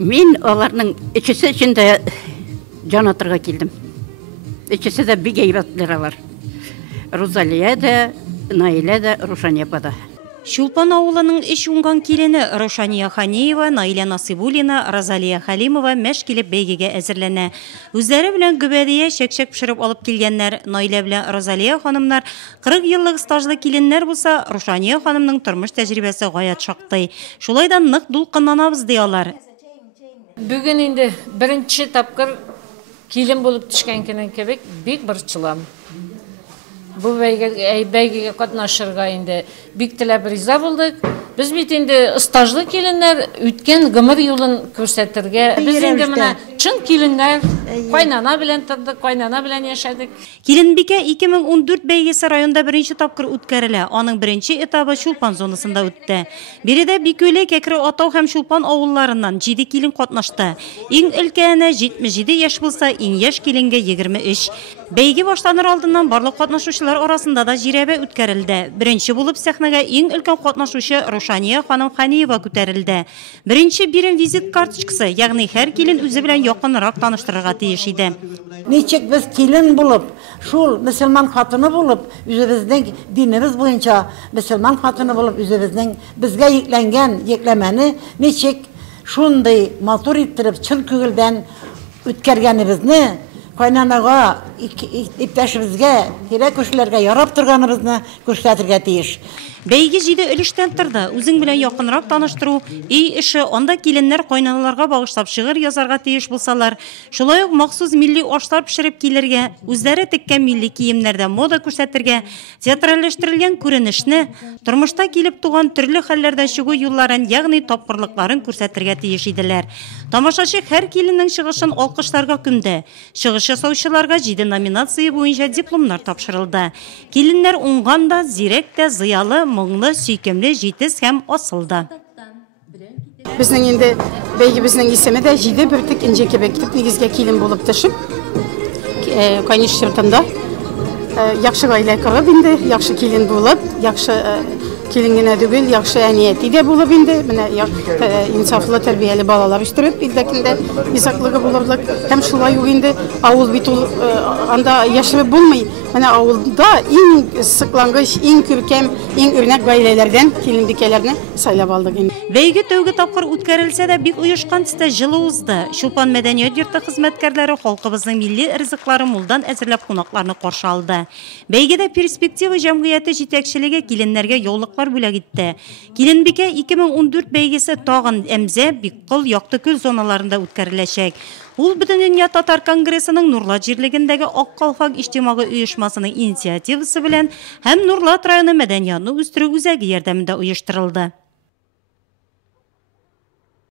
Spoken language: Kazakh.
Мен оларның ішісі ішінде жанатырға келдім. İkisi de bir geybatları var. Розалия да, Наиля да, Рушания да. Шулпан ауылының иш уңған келені Рушания Ханеева, Наиля Насибулина, Розалия Халимова мәш келіп бәйгеге әзірлене. Өздері білен гүбәдие шәк-шәк пішіріп алып келгенлер. Наиля білен Розалия ханымнар 40 еллық стажлы келенлер болса, Рушания ханымның тұрмыш тәжірибесі ғаят шақты. Шулайдан нық дұлқыннанабыз дейалар. Бүгін енді бірінші тапқыр келін болып түшкен кенен кебек бек бір чылам. Бұл бәйгеге қатнашырға енді бек тіләп риза болдық. Біз бет енді стажлы келінлер өткен ғымыр юлын көрсетірге. Біз енді мұна чын келінлер қайнана білен тұрдық, қайнана білен яшадық. Келінбике 2014 бәйгесі районда бірінші тапқыр өткәрілі. Оның бірінші этабы Шулпан зонасында өтті. Береде Бикөлі кәкірі Атау һәм Шулпан ауылларынан 7 келін қатнашты. Ең үлкәне 77 яш болса, ең яш келінге 23. Бәйге баштаныр алдынан барлық қатнашушылар арасында да жирәбе өткәрілді. Бірінші болып сәхнәгә ең үлкен қатнашушы Рушания ханым Ханеева көтәрілді. Бірінші бірін визит карточкасы, яғни һәр келін өзі білән якынрак таныштырырга тиеш иде. Ничек без келін булып, шул мөселман хатыны булып, үзебезнең динебез буенча мөселман хатыны булып, үзебезнең безгә йөкләнгән йөкләмәне ничек шундый матур иттереп чын күңелдән үткәргәнебезне Кайнанага, иптәшебезгә, тирә кешеләргә ярап торганыбызны күрсәтергә тиеш. Бәйге җиде өлештән торды. Үзең белән якынрак таныштыру, ий эше, анда киленнәр кайнаналарга багышлап шигырь язарга тиеш булсалар, шулай ук махсус милли ашлар пешереп килергә, үзләре теккән милли киемнәрдә мода күрсәтергә, театральләштерелгән күренешне, тормышта килеп туган төрле хәлләрдән чыгу юлларын, ягъни тапкырлыкларын күрсәтергә тиеш иделәр. Тамашачы һәр киленнең чыгышын алкышларга күмде. Чыгыш ясаучыларга 7 номинация буенча дипломнар тапшырылды. Киленнәр уңган да, зирәк тә, зыялы, моңлы, сөйкемле, җитез һәм асылды. Безнең инде бәйгебезнең исеме дә 7 бөртек инҗе кебек нигезгә килен булып төшеп, кайныш чиртында яхшы гаилә кырып инде, яхшы килен булып, яхшы килен генә түгел, яхшы әнияти дә булып инде, менә инсафлы, тәрбияле балалар үстереп, илдәкендә изаклыгы булырлык. Һәм шулай ук инде авыл бит ул анда яшәп булмый. Менә авылда иң сыклангыч, иң күркәм, иң үрнәк гаиләләрдән киленбикәләрне сайлап алдык инде. Бәйге тәүге тапкыр үткәрелсә дә бик оешкан төстә җылы узды. Шулпан мәдәният йорты хезмәткәрләре халкыбызның милли ризыкларын мулдан әзерләп кунакларны каршы алды. Бәйгедә перспектива җәмгыяте җитәкчелеге киленнәргә яулыклар бүләк итте. Киленбикә 2014 бәйгесе тагын Әмзә, Биккол, Яктыкүл зоналарында үткәреләчәк. Ул Бөтендөнья татар конгрессының Нурлат җирлегендәге Ак калфак иҗтимагый оешмасының инициативасы белән һәм Нурлат районы мәдәниятны үстерү үзәге ярдәмендә оештырылды.